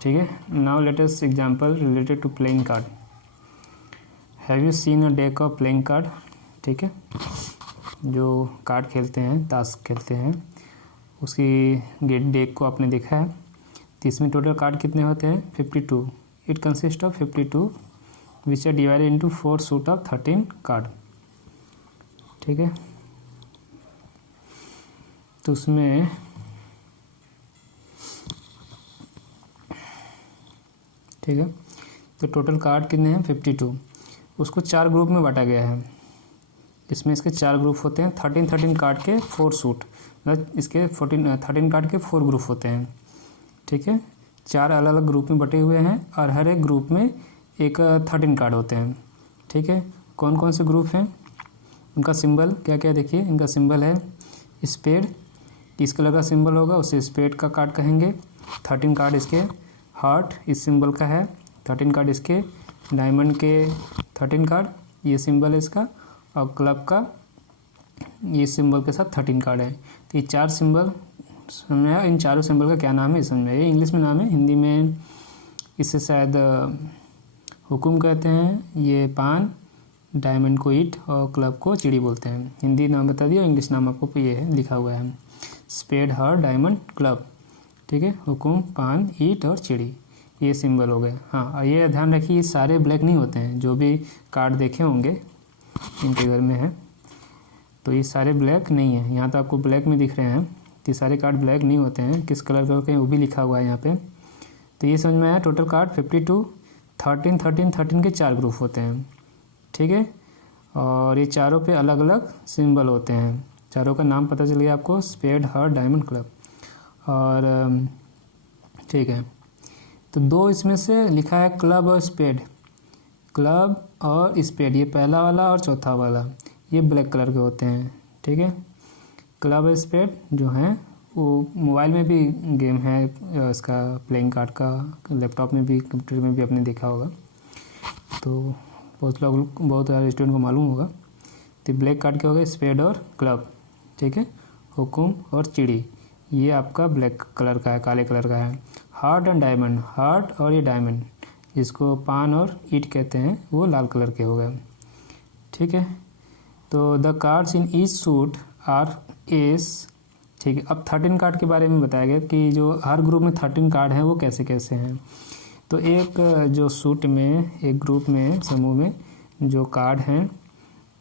ठीक है। Now let us example related to playing card. Have you seen a deck of playing card? ठीक है, जो card खेलते हैं, ताश खेलते हैं, उसकी डेक को आपने देखा है। तो इसमें टोटल कार्ड कितने होते हैं? 52। It consist of 52 which are divided into 4 suit of 13 card. ठीक है, तो उसमें ठीक है, तो टोटल कार्ड कितने हैं? 52। उसको 4 ग्रुप में बांटा गया है। इसमें इसके 4 ग्रुप होते हैं। 13 कार्ड के 4 सूट, मतलब इसके 13 कार्ड के 4 ग्रुप होते हैं। ठीक है, 4 अलग अलग ग्रुप में बटे हुए हैं और हर एक ग्रुप में एक 13 कार्ड होते हैं। ठीक है, कौन कौन से ग्रुप हैं, उनका सिंबल क्या क्या देखिए। इनका सिंबल है स्पेड, इस कलर का सिंबल होगा उसे स्पेड का कार्ड कहेंगे। 13 कार्ड इसके, हार्ट इस सिंबल का है, 13 कार्ड इसके, डायमंड के 13 कार्ड ये सिंबल है इसका, और क्लब का ये सिंबल के साथ 13 कार्ड है। तो ये 4 सिंबल समझ में आया। इन चारों सिंबल का क्या नाम है समझ में आया। ये इंग्लिश में नाम है, हिंदी में इसे शायद हुकुम कहते हैं, ये पान, डायमंड को ईट और क्लब को चिड़ी बोलते हैं। हिंदी नाम बता दिया, इंग्लिश नाम आपको ये है लिखा हुआ है, स्पेड, हार्ट, डायमंड, क्लब। ठीक है, हुकुम, पान, ईट और चिड़ी, ये सिंबल हो गए। हाँ, और ये ध्यान रखिए ये सारे ब्लैक नहीं होते हैं। जो भी कार्ड देखे होंगे इनके घर में है तो ये सारे ब्लैक नहीं है। यहाँ तो आपको ब्लैक में दिख रहे हैं, तो ये सारे कार्ड ब्लैक नहीं होते हैं। किस कलर के होते हैं वो भी लिखा हुआ है यहाँ पे। तो ये समझ में आया। टोटल कार्ड 52, 13 के 4 ग्रुप होते हैं। ठीक है, और ये चारों पे अलग अलग सिंबल होते हैं। चारों का नाम पता चल गया आपको, स्पेड, हार्ट, डायमंड, क्लब। और ठीक है, तो 2 इसमें से लिखा है क्लब और स्पेड। क्लब और स्पेड, ये पहला वाला और चौथा वाला, ये ब्लैक कलर के होते हैं। ठीक है, क्लब और स्पेड जो हैं वो मोबाइल में भी गेम है इसका, प्लेइंग कार्ड का, लैपटॉप में भी, कंप्यूटर में भी आपने देखा होगा। तो बहुत सारे स्टूडेंट को मालूम होगा। तो ब्लैक कार्ड क्या हो गया? स्पेड और क्लब। ठीक है, हुकुम और चिड़ी, ये आपका ब्लैक कलर का है, काले कलर का है। हार्ट एंड डायमंड, हार्ट और ये डायमंड जिसको पान और ईट कहते हैं, वो लाल कलर के हो गए। ठीक है, तो the cards in each suit R S. ठीक है, अब 13 कार्ड के बारे में बताया गया कि जो हर ग्रुप में 13 कार्ड हैं वो कैसे कैसे हैं। तो एक जो सूट में, एक ग्रुप में, समूह में जो कार्ड हैं,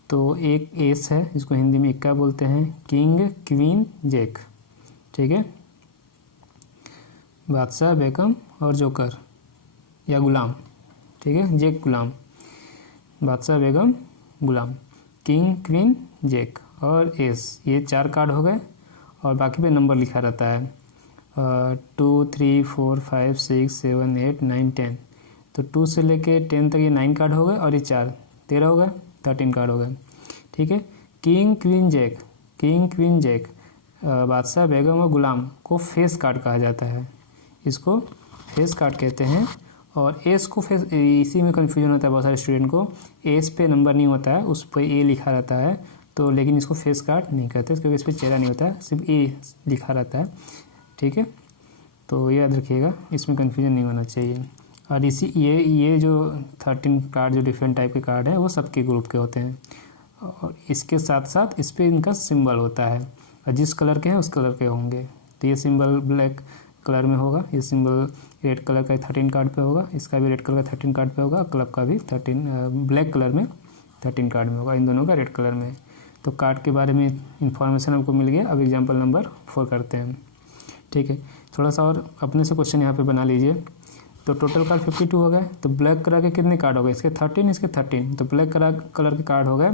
तो एक एस है जिसको हिंदी में इक्का बोलते हैं, किंग, क्वीन, जैक। ठीक है, बादशाह, बेगम और जोकर या गुलाम। ठीक है, जैक गुलाम, बादशाह, बेगम, गुलाम, किंग, क्वीन, जैक और एस, ये 4 कार्ड हो गए। और बाकी पे नंबर लिखा रहता है 2, 3, 4, 5, 6, 7, 8, 9, 10। तो 2 से लेके 10 तक ये 9 कार्ड हो गए और ये 4 13 हो गए, 13 कार्ड हो गए। ठीक है, king, queen, jack, king, queen, jack, बादशाह, बेगम और गुलाम को फेस कार्ड कहा जाता है। इसको फेस कार्ड कहते हैं। और एस को फेस, इसी में कन्फ्यूजन होता है बहुत सारे स्टूडेंट को। एस पे नंबर नहीं होता है, उस पर ए लिखा रहता है, तो लेकिन इसको फेस कार्ड नहीं कहते क्योंकि इस पर चेहरा नहीं होता है, सिर्फ ए लिखा रहता है। ठीक है, तो याद रखिएगा, इसमें कन्फ्यूजन नहीं होना चाहिए। और इसी ये जो 13 कार्ड जो डिफरेंट टाइप के कार्ड हैं वो सबके ग्रुप के होते हैं। और इसके साथ साथ इस पर इनका सिंबल होता है, और जिस कलर के हैं उस कलर के होंगे। तो ये सिंबल ब्लैक कलर में होगा, ये सिंबल रेड कलर का 13 कार्ड पे होगा, इसका भी रेड कलर का 13 कार्ड पे होगा, क्लब का भी 13 ब्लैक कलर में 13 कार्ड में होगा, इन दोनों का रेड कलर में। तो कार्ड के बारे में इन्फॉर्मेशन हमको मिल गया। अब एग्जाम्पल नंबर 4 करते हैं। ठीक है, थोड़ा सा और अपने से क्वेश्चन यहाँ पे बना लीजिए। तो टोटल कार्ड 52 हो गए, तो ब्लैक कलर के कितने कार्ड हो गए? इसके 13, इसके 13, तो ब्लैक कलर के कार्ड हो गए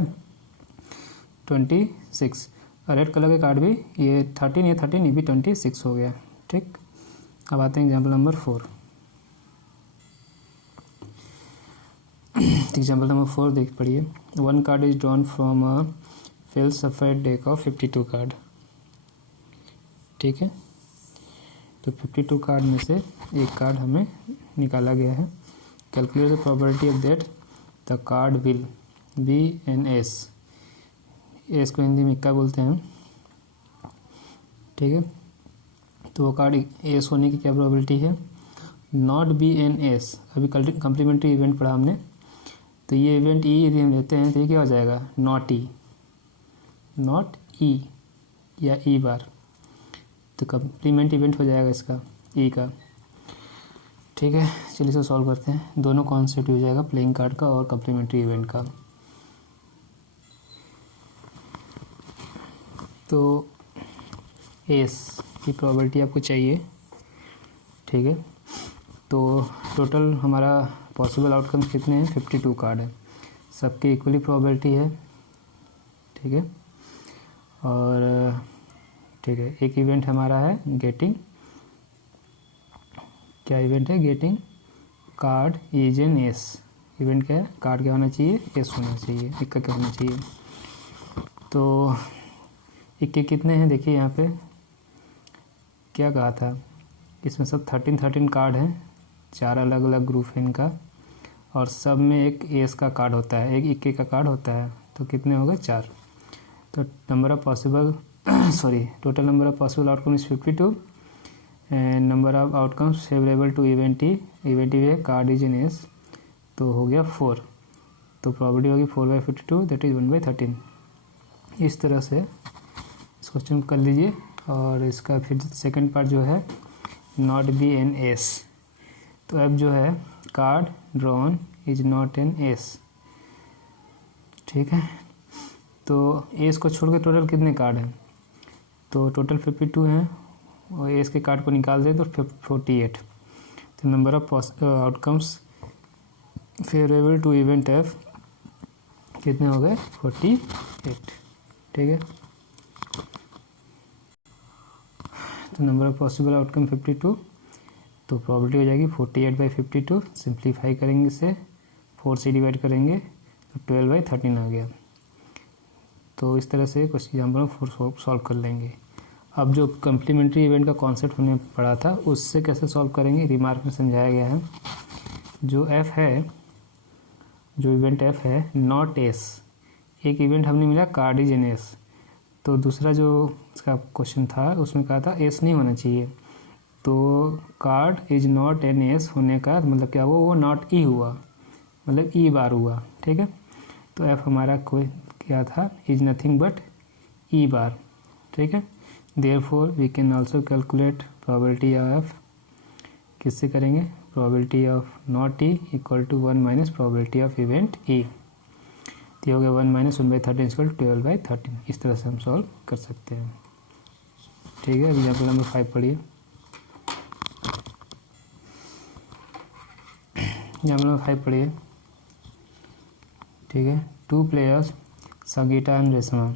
26। और रेड कलर के कार्ड भी ये 13, ये 13, ये भी 26 हो गया। ठीक, अब आते हैं एग्जाम्पल नंबर 4। एग्जाम्पल नंबर 4 देख पढ़िए। 1 card is drawn from a well shuffled deck of 52 card. ठीक है, तो 52 कार्ड में से एक कार्ड हमें निकाला गया है। Calculate the probability of that the card will be an ace. Ace को हिंदी में इक्का बोलते हैं। ठीक है, तो वो कार्ड एस होने की क्या प्रोबेबिलिटी है? नॉट बी एन एस, अभी कम्प्लीमेंट्री इवेंट पढ़ा हमने, तो ये इवेंट ई यदि हम लेते हैं तो ये क्या हो जाएगा, नॉट ई, नॉट ई या ई बार, तो कम्प्लीमेंट इवेंट हो जाएगा इसका ई का। ठीक है, चलिए इसे सॉल्व करते हैं। दोनों कॉन्सेप्ट हो जाएगा, प्लेइंग कार्ड का और कम्प्लीमेंट्री इवेंट का। तो एस की प्रोबेबिलिटी आपको चाहिए। ठीक है, तो टोटल हमारा पॉसिबल आउटकम्स कितने हैं, 52 कार्ड है, सबकी इक्वली प्रोबेबिलिटी है। ठीक है, और ठीक है, एक इवेंट हमारा है गेटिंग, क्या इवेंट है, getting card is an S. Event क्या है, कार्ड क्या होना चाहिए, एस होना चाहिए, इक्का क्या होना चाहिए। तो इक्के कितने हैं, देखिए यहाँ पे क्या कहा था, इसमें सब 13 कार्ड हैं, 4 अलग अलग ग्रुप है इनका, और सब में एक एस का कार्ड होता है, एक इक्के का कार्ड होता है, तो कितने हो गए, 4। तो number of possible total number of possible outcome is 52 and number of outcomes favourable to event E है कार्ड इज इन एस, तो हो गया 4। तो प्रॉबिलिटी होगी 4/52 दैट इज़ 1/13। इस तरह से इस क्वेश्चन को कर लीजिए। और इसका फिर सेकंड पार्ट जो है नॉट बी एन एस, तो अब जो है card drawn is not an S. ठीक है, तो एस को छोड़ के टोटल कितने कार्ड हैं, तो टोटल 52 हैं, और एस के कार्ड को निकाल दें तो 48। तो number of outcomes favourable to event F कितने हो गए, 48। ठीक है, तो नंबर ऑफ पॉसिबल आउटकम 52, तो प्रॉबिलिटी हो जाएगी 48/52। सिंप्लीफाई करेंगे इसे, 4 से डिवाइड करेंगे तो 12/13 आ गया। तो इस तरह से कुछ एग्जाम्पल सॉल्व कर लेंगे। अब जो कम्प्लीमेंट्री इवेंट का कॉन्सेप्ट हमने पढ़ा था उससे कैसे सॉल्व करेंगे, रिमार्क में समझाया गया है। जो एफ है, जो इवेंट एफ है नॉट एस, एक इवेंट हमने मिला कार्ड इज एन एस, तो दूसरा जो इसका क्वेश्चन था उसमें कहा था एस नहीं होना चाहिए, तो card is not an S होने का मतलब क्या हुआ, वो नॉट ई हुआ, मतलब ई बार हुआ। ठीक है, तो एफ हमारा कोई क्या था, is nothing but E bar. ठीक है, therefore we can also calculate probability of F, किससे करेंगे, probability of not E equal to 1 minus probability of event E, तो हो गया 1 माइनस 1/13 इक्वल 12/13। इस तरह से हम सॉल्व कर सकते हैं। ठीक है, एग्जाम्पल नंबर 5 पढ़िए। एग्जाम्पल नंबर 5 पढ़िए। ठीक है, 2 players Sangeeta and Reshma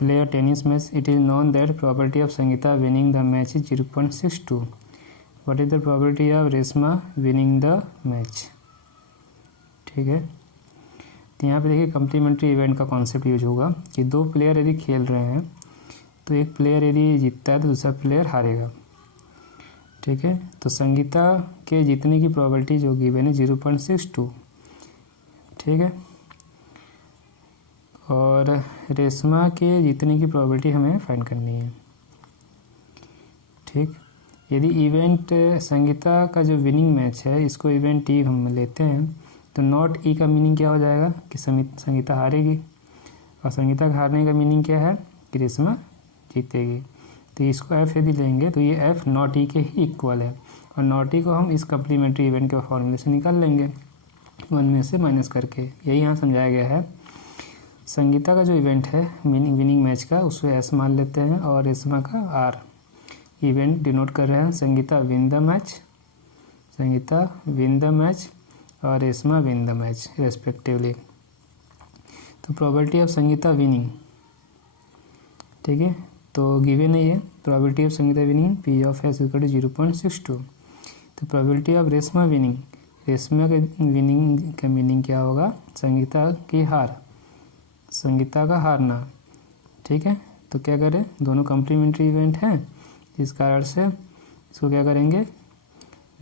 play a tennis match. It is known that probability of Sangeeta winning the match is 0.62. What is the probability of Reshma winning the match? ठीक है, तो यहाँ पे देखिए कम्प्लीमेंट्री इवेंट का कॉन्सेप्ट यूज होगा कि 2 प्लेयर यदि खेल रहे हैं तो एक प्लेयर यदि जीतता है तो दूसरा प्लेयर हारेगा। ठीक है, तो संगीता के जीतने की प्रोबेबिलिटी जो गिवन है 0.62। ठीक है, और रेशमा के जीतने की प्रोबेबिलिटी हमें फाइंड करनी है। ठीक, यदि इवेंट संगीता का जो विनिंग मैच है इसको इवेंट ई हम लेते हैं तो नॉट ई का मीनिंग क्या हो जाएगा कि संगीता हारेगी, और संगीता का हारने का मीनिंग क्या है कि रेशमा जीतेगी। तो इसको एफ यदि लेंगे तो ये एफ नॉट ई के ही इक्वल है, और नॉट ई को हम इस कम्प्लीमेंट्री इवेंट के फॉर्मूले से निकाल लेंगे 1 में से माइनस करके। यही यहाँ समझाया गया है। संगीता का जो इवेंट है विनिंग मैच का उसको एस मान लेते हैं और रेशमा का आर। इवेंट डिनोट कर रहे हैं Sangeeta win the match, Sangeeta win the match और Reshma win the match respectively. तो प्रोबेबिलिटी ऑफ संगीता विनिंग, ठीक है, तो गिवन है ये probability of Sangeeta winning P of S equal to 0.62। तो probability of Reshma winning, Reshma के विनिंग का मीनिंग क्या होगा, संगीता की हार, संगीता का हारना। ठीक है, तो क्या करें, दोनों कम्प्लीमेंट्री इवेंट हैं, इस कारण से इसको क्या करेंगे,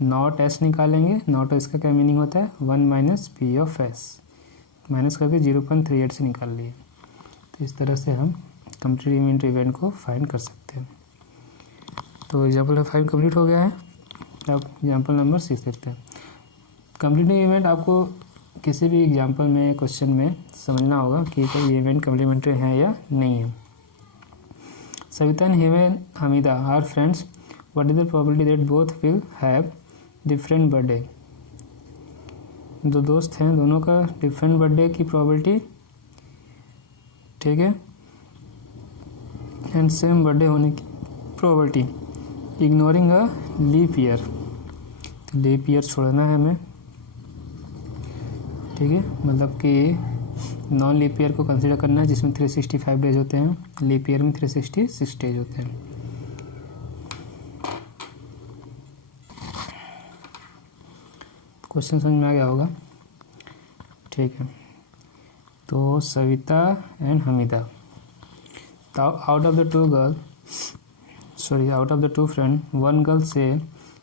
नॉट एस निकालेंगे। नॉट एस का क्या मीनिंग होता है 1 minus P of S, minus करके 0.38 से निकाल लिए। तो इस तरह से हम कम्प्लीमेंट्री इवेंट को फाइंड कर सकते हैं। तो एग्जाम्पल 5 कंप्लीट हो गया है। अब एग्जाम्पल नंबर 6 देखते हैं। कम्प्लीमेंट्री इवेंट आपको किसी भी एग्जाम्पल में क्वेश्चन में समझना होगा कि कोई ये इवेंट कम्प्लीमेंट्री है या नहीं है। Savita and Hamida are friends, what is the probability that both will have different birthday. दो दोस्त हैं, दोनों का डिफरेंट बर्थडे की प्रोबेबिलिटी, ठीक है, एंड सेम बर्थडे होने की probability ignoring a leap year. तो लीप ईयर छोड़ना है हमें, ठीक है, मतलब कि नॉन लीप ईयर को कंसीडर करना है जिसमें 365 डेज होते हैं, लीप ईयर में 366 डेज होते हैं। क्वेश्चन समझ में आ गया होगा, ठीक है। तो Savita and Hamida, out of the two friend one girl से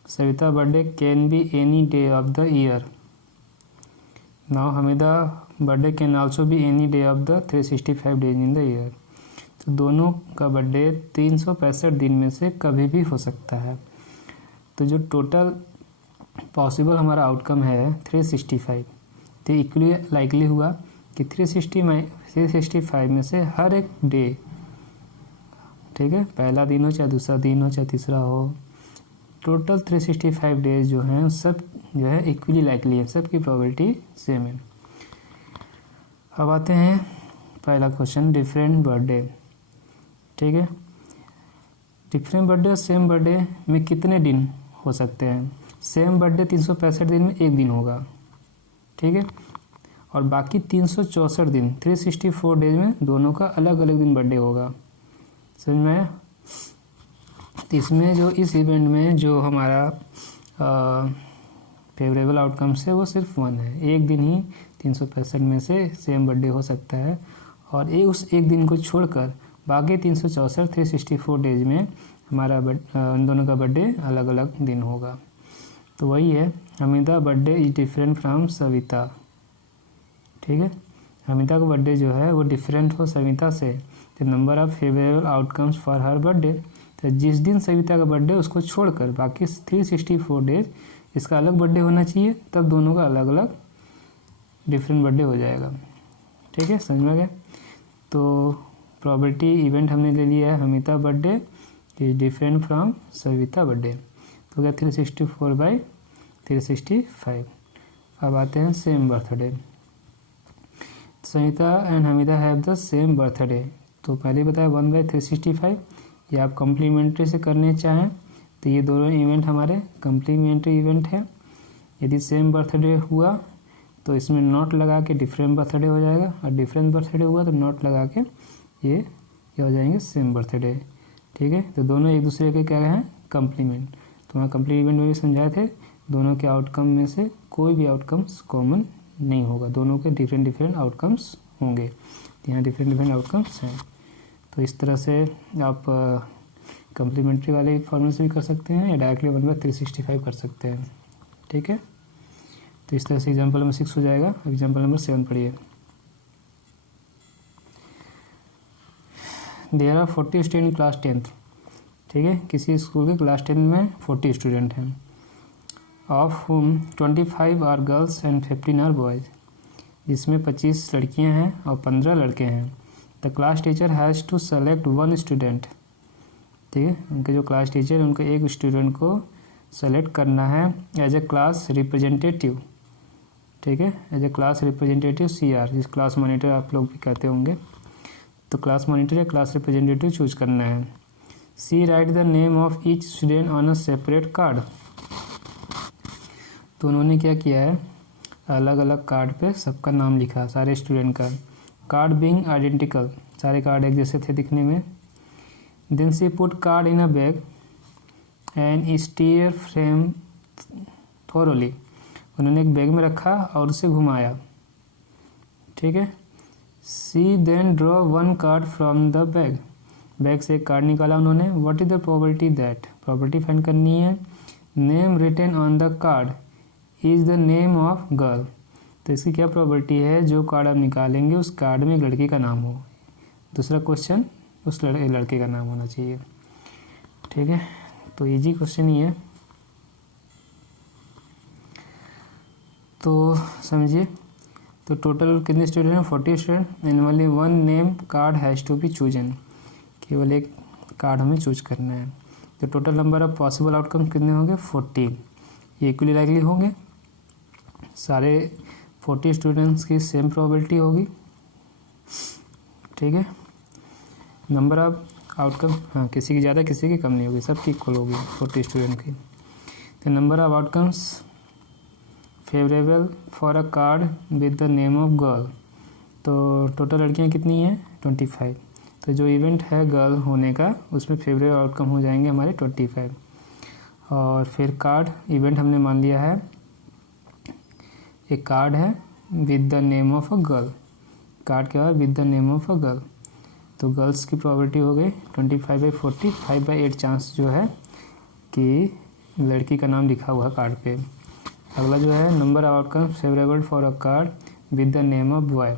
Savita birthday can be any day of the year. Now Hamida birthday can also be any day of the 365 days in the year. तो दोनों का बर्थडे 365 दिन में से कभी भी हो सकता है। तो जो टोटल पॉसिबल हमारा आउटकम है 365, तो इक्वली लाइकली हुआ कि 365 में से हर एक डे, ठीक है, पहला दिन हो चाहे दूसरा दिन हो चाहे तीसरा हो, टोटल 365 डेज जो हैं सब जो है इक्वली लाइकली है, सब की प्रोबेबिलिटी सेम है। अब आते हैं पहला क्वेश्चन, डिफरेंट बर्थडे, ठीक है। डिफरेंट बर्थडे और सेम बर्थडे में कितने दिन हो सकते हैं? सेम बर्थडे 365 दिन में एक दिन होगा, ठीक है, और बाकी 364 दिन 364 डेज में दोनों का अलग अलग दिन बर्थडे होगा। समझ में आया? इसमें जो इस इवेंट में जो हमारा फेवरेबल आउटकम्स है वो सिर्फ 1 है, एक दिन ही 365 में से सेम बर्थडे हो सकता है, और उस एक दिन को छोड़कर बाकी 364 364 डेज में हमारा उन दोनों का बर्थडे अलग अलग दिन होगा। तो वही है, Hamida birthday is different from Savita, ठीक है। हमीदा का बर्थडे जो है वो डिफरेंट हो सविता से, the number of favourable outcomes for her birthday. तो जिस दिन सविता का बर्थडे उसको छोड़कर बाकी 364 डेज इसका अलग बर्थडे होना चाहिए, तब दोनों का अलग अलग डिफरेंट बर्थडे हो जाएगा, ठीक है, समझ में गया। तो प्रोबेबिलिटी इवेंट हमने ले लिया है Hamida birthday is different from Savita birthday, तो क्या 364/365। अब आते हैं same birthday. Savita and Hamida have the same birthday, तो पहले बताया 1/365। ये आप कम्प्लीमेंट्री से करने चाहें तो ये दोनों इवेंट हमारे कम्प्लीमेंट्री इवेंट हैं। यदि सेम बर्थडे हुआ तो इसमें नॉट लगा के डिफरेंट बर्थडे हो जाएगा, और डिफरेंट बर्थडे हुआ तो नॉट लगा के ये क्या हो जाएंगे, सेम बर्थडे, ठीक है। तो दोनों एक दूसरे के क्या हैं, कम्प्लीमेंट। तो वहाँ कम्प्लीमेंट में भी समझाए थे, दोनों के आउटकम में से कोई भी आउटकम्स कॉमन नहीं होगा, दोनों के डिफरेंट डिफरेंट आउटकम्स होंगे। यहाँ डिफरेंट डिफरेंट आउटकम्स हैं। तो इस तरह से आप कम्प्लीमेंट्री वाले फॉर्मूले से भी कर सकते हैं या डायरेक्टली 1/365 कर सकते हैं, ठीक है। तो इस तरह से एग्जाम्पल नंबर 6 हो जाएगा। एग्जाम्पल नंबर 7 पढ़िए। There are 40 student class 10th, ठीक है, किसी स्कूल के क्लास 10 में 40 स्टूडेंट हैं, of whom 25 are girls and 15 are boys, जिसमें 25 लड़कियां हैं और 15 लड़के हैं। The class teacher has to select 1 student, ठीक है, उनके जो क्लास टीचर है उनको एक स्टूडेंट को सेलेक्ट करना है एज ए क्लास रिप्रेजेंटेटिव, ठीक है, as a class representative CR, जिस क्लास मॉनिटर आप लोग भी कहते होंगे। तो क्लास मॉनिटर या क्लास रिप्रेजेंटेटिव चूज करना है। See write the name of each student on a separate card. तो उन्होंने क्या किया है, अलग अलग कार्ड पे सबका नाम लिखा, सारे स्टूडेंट का, कार्ड बीइंग आइडेंटिकल, सारे कार्ड एक जैसे थे दिखने में। Then she put card in a bag and stir फ्रेम थोरोली, उन्होंने एक बैग में रखा और उसे घुमाया, ठीक है। See then draw 1 card from the bag, bag से एक कार्ड निकाला उन्होंने। What is the probability that, probability find करनी है। Name written on the card is the name of girl, तो इसकी क्या प्रोबेबिलिटी है, जो कार्ड आप निकालेंगे उस कार्ड में एक लड़की का नाम हो। दूसरा क्वेश्चन, उस लड़के का नाम होना चाहिए, ठीक है। तो इजी क्वेश्चन ही है। तो समझिए, तो टोटल कितने स्टूडेंट हैं? 40 student and only one name card has to be chosen, केवल एक कार्ड हमें चूज करना है। तो total number of possible outcome कितने होंगे? 40। ये इक्वली लाइकली होंगे, सारे 40 स्टूडेंट्स की सेम प्रोबेबिलिटी होगी, ठीक है। नंबर ऑफ आउटकम, हाँ, किसी की ज़्यादा किसी की कम नहीं होगी, सबकी इक्वल होगी 40 स्टूडेंट की। तो number of outcomes favourable for a card with the name of girl, तो टोटल लड़कियां कितनी हैं? 25। तो जो इवेंट है गर्ल होने का उसमें फेवरेबल आउटकम हो जाएंगे हमारे 25। और फिर कार्ड इवेंट हमने मान लिया है, एक कार्ड है with the name of a girl, card क्या है? With the name of a girl. तो गर्ल्स की प्रोबेबिलिटी हो गई 25/40, 5/8 चांस जो है कि लड़की का नाम लिखा हुआ है कार्ड पे। अगला जो है number of outcome favourable for a card with the name of boy,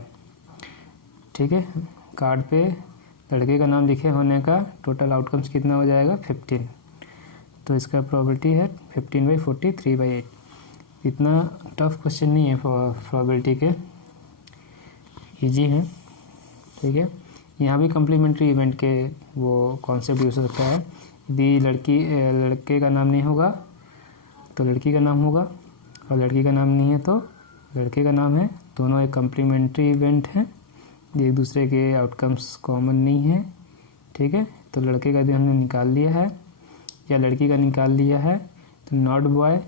ठीक है। कार्ड पे लड़के का नाम लिखे होने का टोटल आउटकम्स कितना हो जाएगा? 15। तो इसका प्रोबेबिलिटी है 15/40, 3/8। इतना टफ क्वेश्चन नहीं है प्रोबेबिलिटी के, इजी है, ठीक है। यहाँ भी कम्प्लीमेंट्री इवेंट के वो कॉन्सेप्ट यूज हो सकता है। यदि लड़के का नाम नहीं होगा तो लड़की का नाम होगा, और लड़की का नाम नहीं है तो लड़के का नाम है, दोनों एक कम्प्लीमेंट्री इवेंट हैं, एक दूसरे के आउटकम्स कॉमन नहीं है, ठीक है। तो लड़के का जो हमने निकाल लिया है या लड़की का निकाल लिया है तो नॉट बॉय,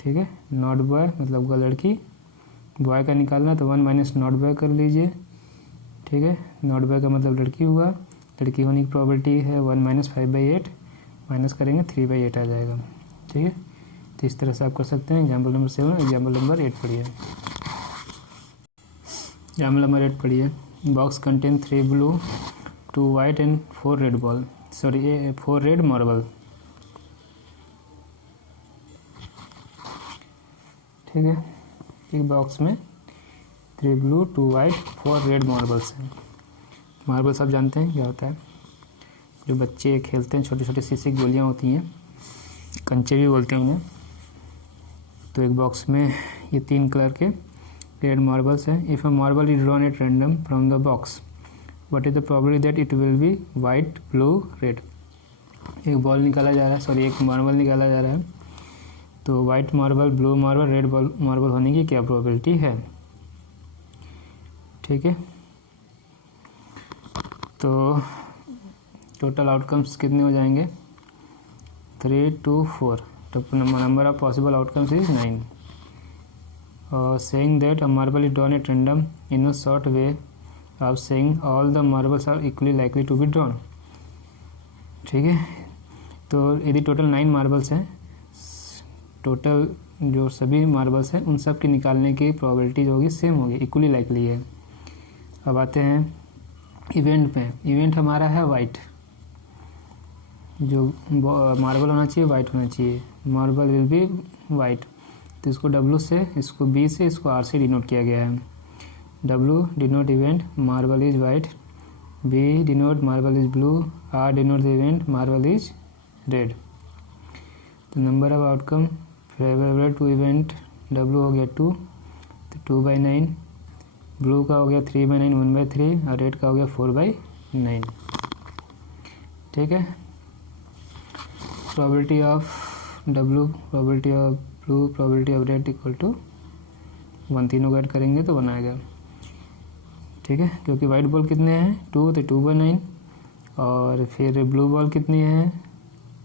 ठीक है, नॉट बॉय मतलब लड़की, बॉय का निकालना तो 1 - नॉट बॉय कर लीजिए, ठीक है। नॉट बॉय का मतलब लड़की हुआ, लड़की होने की प्रोबेबिलिटी है 1 - 5/8, माइनस करेंगे 3/8 आ जाएगा, ठीक है। तो इस तरह से आप कर सकते हैं। एग्जाम्पल नंबर 7, एग्जाम्पल नंबर 8 पढ़िए। एग्जाम्पल नंबर 8 पढ़िए। Box contain 3 blue, 2 white and 4 red ball, sorry 4 red marble, ठीक है। एक बॉक्स में 3 ब्लू, 2 वाइट, 4 रेड मार्बल्स हैं। मार्बल्स आप जानते हैं क्या होता है? जो बच्चे खेलते हैं, छोटे छोटे शीशे की गोलियाँ होती हैं, कंचे भी बोलते हैं उन्हें। तो एक बॉक्स में ये 3 कलर के रेड मार्बल्स हैं। If a marble is drawn at random from the box, what is the probability that it will be white, blue, red. एक बॉल निकाला जा रहा है, सॉरी एक मार्बल निकाला जा रहा है, तो white marble, blue marble, red marble होने की क्या प्रोबेबिलिटी है, ठीक है। तो टोटल आउटकम्स कितने हो जाएंगे? 3, 2, 4। तो number of possible outcomes is 9। saying that a marble is drawn at random in a short way of saying all the marbles are equally likely to be drawn, ठीक है। तो यदि टोटल 9 मार्बल्स हैं, total जो सभी marbles हैं उन सब की निकालने की प्रोबेबिलिटी जो होगी सेम होगी, इक्वली लाइकली है। अब आते हैं इवेंट पे। इवेंट हमारा है वाइट, जो मार्बल होना चाहिए वाइट होना चाहिए, मार्बल विल बी वाइट। तो इसको W से, इसको B से, इसको R से डिनोट किया गया है। W denote event, marble is white, B denote marble is blue, R denote the event, marble is red. तो number of outcome favourable to event W हो गया 2, तो 2/9, ब्लू का हो गया 3/9, 1/3, और रेड का हो गया 4/9, ठीक है। Probability of W, probability of blue, probability of red equal to 1, तीनों ऐड करेंगे तो 1 आएगा, ठीक है। क्योंकि वाइट बॉल कितने हैं? 2, तो 2/9, और फिर ब्लू बॉल कितनी है?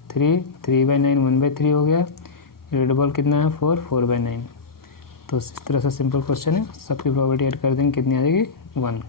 3, 3/9, 1/3 हो गया। रेड बॉल कितना है? 4, 4/9। तो इस तरह से सिंपल क्वेश्चन है, सबकी प्रोबेबिलिटी ऐड कर देंगे, कितनी आ जाएगी? 1।